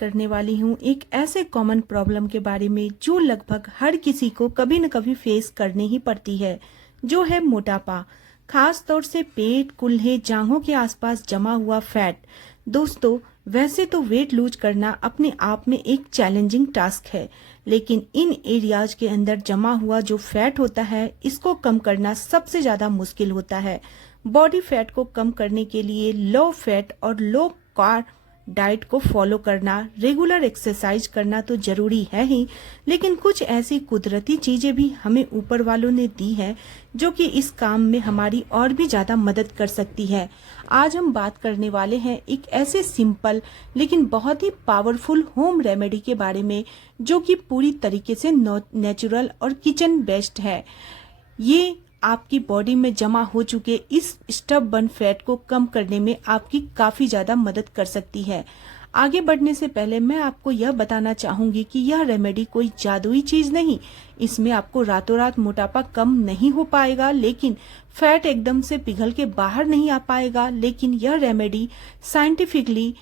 करने वाली हूँ एक ऐसे कॉमन प्रॉब्लम के बारे में जो लगभग हर किसी को कभी न कभी फेस करनी ही पड़ती है, जो है मोटापा। खास तौर से पेट, कूल्हे, जांघों के आसपास जमा हुआ फैट। दोस्तों, वैसे तो वेट लूज करना अपने आप में एक चैलेंजिंग टास्क है, लेकिन इन एरियाज के अंदर जमा हुआ जो फैट होता है, इसको कम करना सबसे ज्यादा मुश्किल होता है। बॉडी फैट को कम करने के लिए लो फैट और लो कार्ब डाइट को फॉलो करना, रेगुलर एक्सरसाइज करना तो जरूरी है ही, लेकिन कुछ ऐसी कुदरती चीजें भी हमें ऊपर वालों ने दी है जो कि इस काम में हमारी और भी ज्यादा मदद कर सकती है। आज हम बात करने वाले हैं एक ऐसे सिंपल लेकिन बहुत ही पावरफुल होम रेमेडी के बारे में जो कि पूरी तरीके से नेचुरल और किचन बेस्ड है। ये आपकी बॉडी में जमा हो चुके इस स्टबबर्न फैट को कम करने में आपकी काफी ज्यादा मदद कर सकती है। आगे बढ़ने से पहले मैं आपको यह बताना चाहूंगी कि यह रेमेडी कोई जादुई चीज नहीं। इसमें आपको रातों रात मोटापा कम नहीं हो पाएगा, लेकिन फैट एकदम से पिघल के बाहर नहीं आ पाएगा। लेकिन यह रेमेडी साइंटिफिकली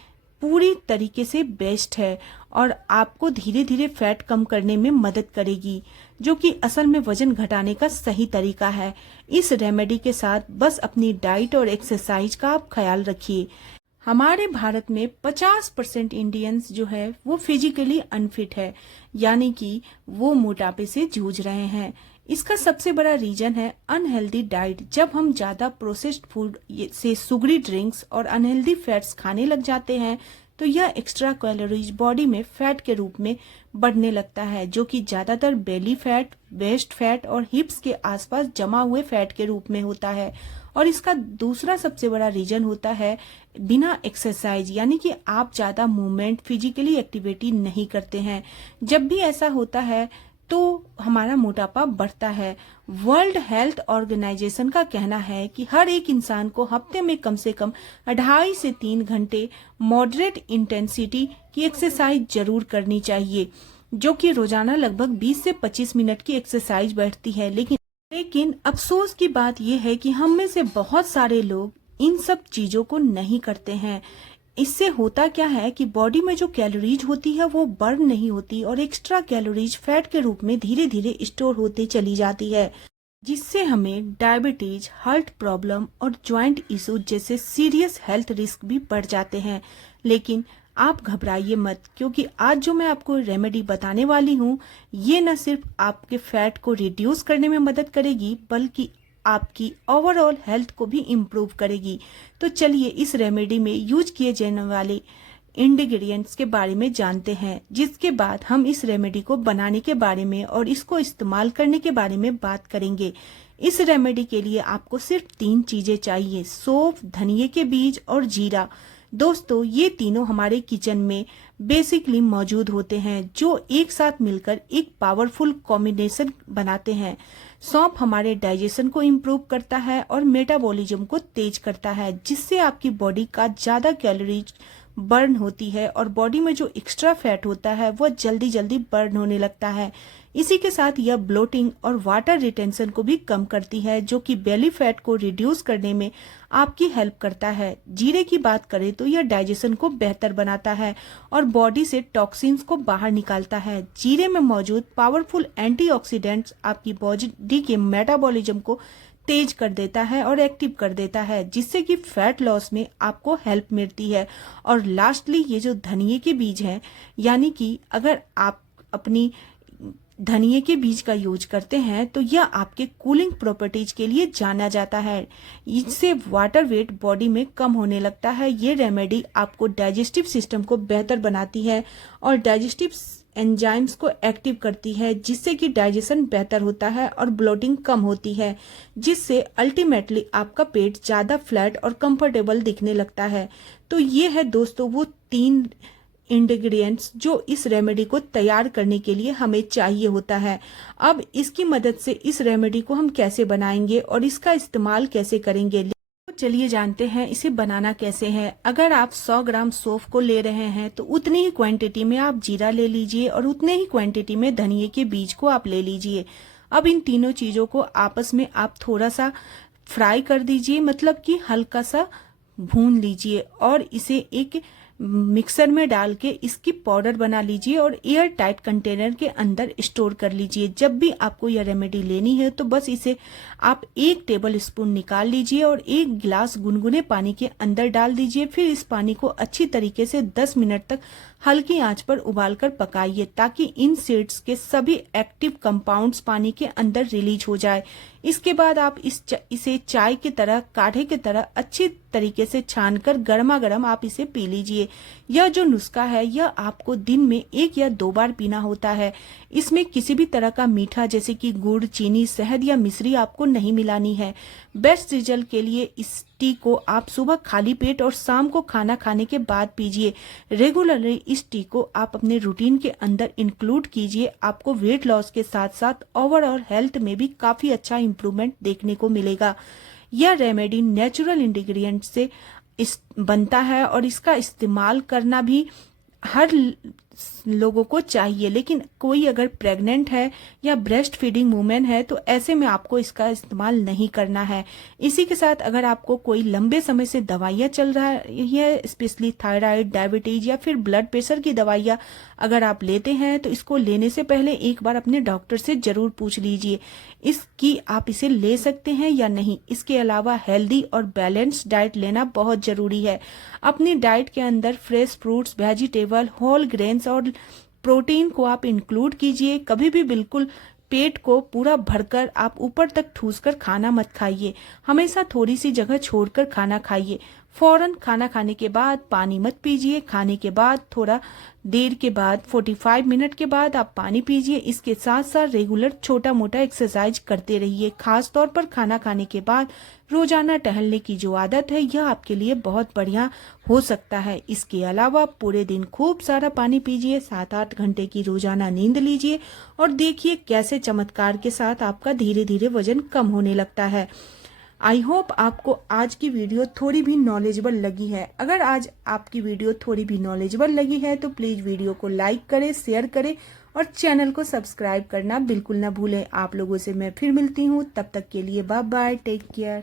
पूरी तरीके से बेस्ट है और आपको धीरे धीरे फैट कम करने में मदद करेगी, जो कि असल में वजन घटाने का सही तरीका है। इस रेमेडी के साथ बस अपनी डाइट और एक्सरसाइज का आप ख्याल रखिए। हमारे भारत में 50% इंडियंस जो है वो फिजिकली अनफिट है, यानी कि वो मोटापे से जूझ रहे हैं। इसका सबसे बड़ा रीजन है अनहेल्दी डाइट। जब हम ज्यादा प्रोसेस्ड फूड से सुगरी ड्रिंक्स और अनहेल्दी फैट्स खाने लग जाते हैं तो यह एक्स्ट्रा कैलोरीज बॉडी में फैट के रूप में बढ़ने लगता है, जो कि ज्यादातर बेली फैट, वेस्ट फैट और हिप्स के आसपास जमा हुए फैट के रूप में होता है। और इसका दूसरा सबसे बड़ा रीजन होता है बिना एक्सरसाइज, यानी कि आप ज्यादा मूवमेंट, फिजिकली एक्टिविटी नहीं करते हैं। जब भी ऐसा होता है तो हमारा मोटापा बढ़ता है। वर्ल्ड हेल्थ ऑर्गेनाइजेशन का कहना है कि हर एक इंसान को हफ्ते में कम से कम 2.5 से 3 घंटे मॉडरेट इंटेंसिटी की एक्सरसाइज जरूर करनी चाहिए, जो कि रोजाना लगभग 20 से 25 मिनट की एक्सरसाइज बैठती है। लेकिन अफसोस की बात यह है कि हम में से बहुत सारे लोग इन सब चीजों को नहीं करते हैं। इससे होता क्या है कि बॉडी में जो कैलोरीज होती है वो बर्न नहीं होती और एक्स्ट्रा कैलोरीज फैट के रूप में धीरे धीरे स्टोर होते चली जाती है, जिससे हमें डायबिटीज, हार्ट प्रॉब्लम और ज्वाइंट इश्यूज जैसे सीरियस हेल्थ रिस्क भी बढ़ जाते हैं। लेकिन आप घबराइए मत, क्योंकि आज जो मैं आपको रेमेडी बताने वाली हूँ ये न सिर्फ आपके फैट को रिड्यूस करने में मदद करेगी बल्कि आपकी ओवरऑल हेल्थ को भी इम्प्रूव करेगी। तो चलिए इस रेमेडी में यूज किए जाने वाले इंग्रेडिएंट्स के बारे में जानते हैं, जिसके बाद हम इस रेमेडी को बनाने के बारे में और इसको इस्तेमाल करने के बारे में बात करेंगे। इस रेमेडी के लिए आपको सिर्फ 3 चीजें चाहिए: सौंफ, धनिये के बीज और जीरा। दोस्तों, ये तीनों हमारे किचन में बेसिकली मौजूद होते हैं, जो एक साथ मिलकर एक पावरफुल कॉम्बिनेशन बनाते हैं। सौंफ हमारे डाइजेशन को इम्प्रूव करता है और मेटाबॉलिज्म को तेज करता है, जिससे आपकी बॉडी का ज्यादा कैलोरीज बर्न होती है और बॉडी में जो एक्स्ट्रा फैट होता है वह जल्दी जल्दी बर्न होने लगता है। इसी के साथ यह ब्लोटिंग और वाटर रिटेंशन को भी कम करती है, जो कि बेली फैट को रिड्यूस करने में आपकी हेल्प करता है। जीरे की बात करें तो यह डाइजेशन को बेहतर बनाता है और बॉडी से टॉक्सिन्स को बाहर निकालता है। जीरे में मौजूद पावरफुल एंटीऑक्सीडेंट्स आपकी बॉडी के मेटाबॉलिज्म को तेज कर देता है और एक्टिव कर देता है, जिससे कि फैट लॉस में आपको हेल्प मिलती है। और लास्टली ये जो धनिये के बीज हैं, यानी कि अगर आप अपनी धनिये के बीज का यूज करते हैं तो यह आपके कूलिंग प्रॉपर्टीज के लिए जाना जाता है। इससे वाटर वेट बॉडी में कम होने लगता है। ये रेमेडी आपको डाइजेस्टिव सिस्टम को बेहतर बनाती है और डाइजेस्टिव एंजाइम्स को एक्टिव करती है, जिससे कि डाइजेशन बेहतर होता है और ब्लोटिंग कम होती है, जिससे अल्टीमेटली आपका पेट ज्यादा फ्लैट और कंफर्टेबल दिखने लगता है। तो ये है दोस्तों वो 3 इंग्रेडिएंट्स जो इस रेमेडी को तैयार करने के लिए हमें चाहिए होता है। अब इसकी मदद से इस रेमेडी को हम कैसे बनाएंगे और इसका इस्तेमाल कैसे करेंगे, तो चलिए जानते हैं इसे बनाना कैसे है। अगर आप 100 ग्राम सौंफ को ले रहे हैं तो उतनी ही क्वांटिटी में आप जीरा ले लीजिए और उतने ही क्वांटिटी में धनिये के बीज को आप ले लीजिए। अब इन तीनों चीजों को आपस में आप थोड़ा सा फ्राई कर दीजिए, मतलब कि हल्का सा भून लीजिए और इसे एक मिक्सर में डाल के इसकी पाउडर बना लीजिए और एयर टाइट कंटेनर के अंदर स्टोर कर लीजिए। जब भी आपको यह रेमेडी लेनी है तो बस इसे आप 1 टेबल स्पून निकाल लीजिए और 1 गिलास गुनगुने पानी के अंदर डाल दीजिए। फिर इस पानी को अच्छी तरीके से 10 मिनट तक हल्की आंच पर उबालकर पकाइए ताकि इन सीड्स के सभी एक्टिव कंपाउंड्स पानी के अंदर रिलीज हो जाए। इसके बाद आप इसे चाय की तरह, काढ़े की तरह अच्छी तरीके से छानकर गर्मा गर्म आप इसे पी लीजिए। यह जो नुस्खा है यह आपको दिन में 1 या 2 बार पीना होता है। इसमें किसी भी तरह का मीठा जैसे कि गुड़, चीनी, शहद या मिश्री आपको नहीं मिलानी है। बेस्ट रिजल्ट के लिए इस टी को आप सुबह खाली पेट और शाम को खाना खाने के बाद पीजिए। रेगुलरली इस टी को आप अपने रूटीन के अंदर इंक्लूड कीजिए। आपको वेट लॉस के साथ साथ ओवरऑल हेल्थ में भी काफी अच्छा इंप्रूवमेंट देखने को मिलेगा। यह रेमेडी नेचुरल इंग्रेडिएंट से बनता है और इसका इस्तेमाल करना भी हर लोगों को चाहिए, लेकिन कोई अगर प्रेग्नेंट है या ब्रेस्ट फीडिंग वुमेन है तो ऐसे में आपको इसका इस्तेमाल नहीं करना है। इसी के साथ अगर आपको कोई लंबे समय से दवाइयाँ चल रहा है, स्पेशली थायराइड, डायबिटीज या फिर ब्लड प्रेशर की दवाइयाँ अगर आप लेते हैं तो इसको लेने से पहले एक बार अपने डॉक्टर से जरूर पूछ लीजिए इसकी आप इसे ले सकते हैं या नहीं। इसके अलावा हेल्दी और बैलेंस्ड डाइट लेना बहुत जरूरी है। अपनी डाइट के अंदर fresh fruits, vegetable, whole grains और प्रोटीन को आप इंक्लूड कीजिए। कभी भी बिल्कुल पेट को पूरा भरकर आप ऊपर तक ठूस कर खाना मत खाइए। हमेशा थोड़ी सी जगह छोड़कर खाना खाइए। फौरन खाना खाने के बाद पानी मत पीजिए। खाने के बाद थोड़ा देर के बाद 45 मिनट के बाद आप पानी पीजिए। इसके साथ साथ रेगुलर छोटा मोटा एक्सरसाइज करते रहिए। खास तौर पर खाना खाने के बाद रोजाना टहलने की जो आदत है यह आपके लिए बहुत बढ़िया हो सकता है। इसके अलावा पूरे दिन खूब सारा पानी पीजिए। 7-8 घंटे की रोजाना नींद लीजिए और देखिए कैसे चमत्कार के साथ आपका धीरे धीरे वजन कम होने लगता है। आई होप आपको आज की वीडियो थोड़ी भी नॉलेजेबल लगी है। अगर आज आपकी वीडियो थोड़ी भी नॉलेजेबल लगी है तो प्लीज वीडियो को लाइक करें, शेयर करें और चैनल को सब्सक्राइब करना बिल्कुल ना भूलें। आप लोगों से मैं फिर मिलती हूँ, तब तक के लिए बाय बाय, टेक केयर।